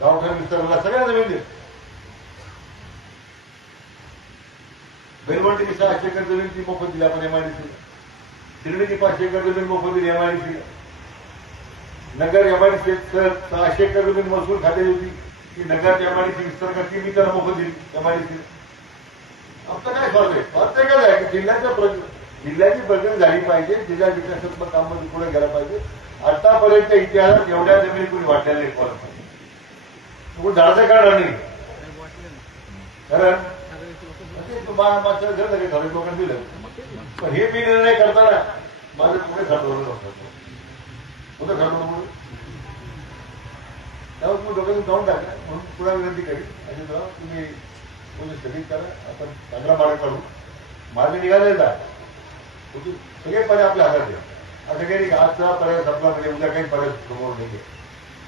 गावठाण विस्ताराला सगळ्यांना जमीन दिली. बेलवंटीची 600 एकर जमीन ती मोफत दिली आपण एमआयडीसीला. शिर्डीची 500 एकर जमीन मोफत दिली एमआयडीसीला. नगर एमआयडीसी 600 एकर जमीन महसूल खात्याची होती की नगर एमआयडीसी विस्तार करते मी त्याला मोफत दिली एमआयडीसीला. आमचं काय स्वार्थ आहे? स्वार्थ एकच आहे की जिल्ह्याची प्रगती झाली पाहिजे, जिल्हा विकासात्मक कामं पुढे गेला पाहिजे. आतापर्यंत इतिहासात एवढ्या जमिनी कोणी वाटलेल्या नाही. कोण झाडाचं काढणार नाही. कारण मागच्या ठराविक लोकांनी दिलं. पण हे मी निर्णय करताना माझं पुढे ठरवलं नव्हतं. कुठं ठरवलं म्हणून त्यावर तुम्ही डोक्यातून जाऊन टाका म्हणून पुन्हा विनंती करी. आणि तुम्ही स्थगित करा. आपण चांगला मार्ग काढू. मार्ग निघालेला आहे. सगळे पर्याय आपल्या हातात आहे. असं काही नाही आजचा पर्याय संपला म्हणजे उद्या काही पर्याय समोर नाही आहे.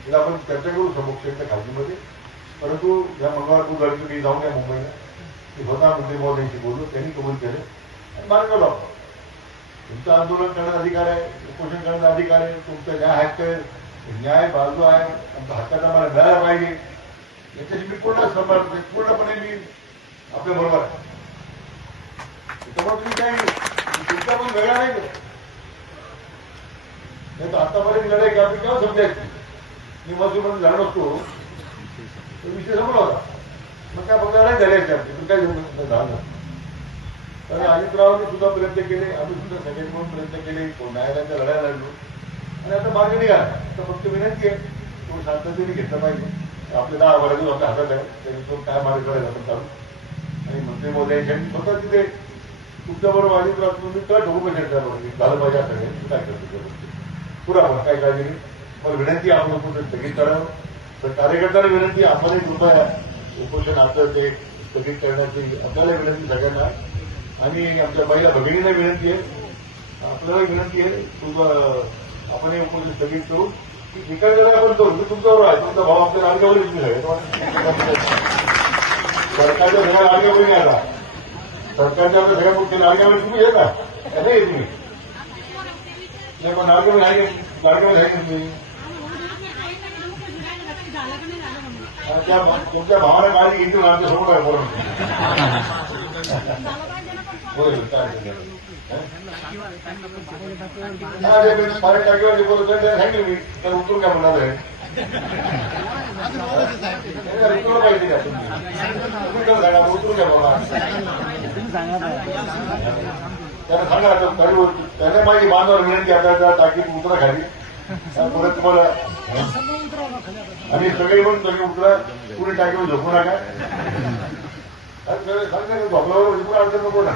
तिला आपण चर्चा करू समोक्षांच्या खालतीमध्ये. परंतु या मंगळवार बुधवारी तुम्ही जाऊन या मुंबईला. मी स्वतः मंत्री महोदयांशी बोललो. त्यांनी कबूल केलं आणि मार्ग लावतो. तुमचं आंदोलन करण्याचा अधिकार आहे, उपोषण करण्याचा अधिकार आहे, तुमचा न्याय हक्क न्याय बाजू आहे, आमचा हक्काचा मला मिळाला पाहिजे याच्याशी मी पूर्णपणे मी आपल्या बरोबर आहे. त्याच्यामुळे तुम्ही काय तुमचा पण वेगळा नाही तर आतापर्यंत लढाई की आपली केव्हा समजायची. मी मजूर झालो नसतो तो विषय संपला होता. मग काय फक्त लढाई झाली असते आपली. काय झालं तर अजितरावांनी सुद्धा प्रयत्न केले, आम्ही सुद्धा सगळे म्हणून प्रयत्न केले, न्यायालयाच्या लढायला लागलो आणि आता मार्ग निघाला. तर फक्त विनंती आहे थोडं शांततेने घेतलं पाहिजे. आपले 10 वर्ष आपल्या हातात आहे त्याच्यातून काय मार्ग करायला आपण चालू. आणि मंत्री महोदयांनी स्वतः तिथे तुमच्याबरोबर अजितराव तुम्ही तट होऊ कशा झालं पाहिजे असं नाही. काय करतो पुरा काय काळजी नाही. मला विनंती आपण उपोषण स्थगित करावं. तर कार्यकर्त्यांना विनंती आम्हाला कृपया उपोषण आपलं ते स्थगित करण्याची आपल्याला विनंती सगळ्यांना आणि आमच्या महिला भगिनींना विनंती आहे, आपल्याला विनंती आहे तुझं आपण हे उपोषण स्थगित करू. निकाल जरा आपण करू. मी तुमच्याबरोबर आहे. तुमचा भाव आपल्या आडगावरी तुम्ही आहे. सरकारच्या सगळ्या आडगावरी नाही आला. सरकारच्या आपल्या सगळ्या मुख्य आडगावरी तुम्ही आहे का नाही तुम्ही नाही पण आडगावरी आहे तुम्ही. तुमच्या भावाला काळजी घेतली ना आमच्या समोर आहे बोलून पाणी टाकीवर बोलत सांगितलं मी तर उतरून काय म्हणणार आहे. उतरलं पाहिजे का तुम्ही काय सांगा उतरून काय बोलणार त्याला सांगा. त्याने माझी बांधवाला विनंती आता टाकीत उतरा खाली परत तुम्हाला आणि सगळे म्हणून सगळे उतरा पुढे टाकीवर झोपू नका. झोपल्यावर अडचण नको ना.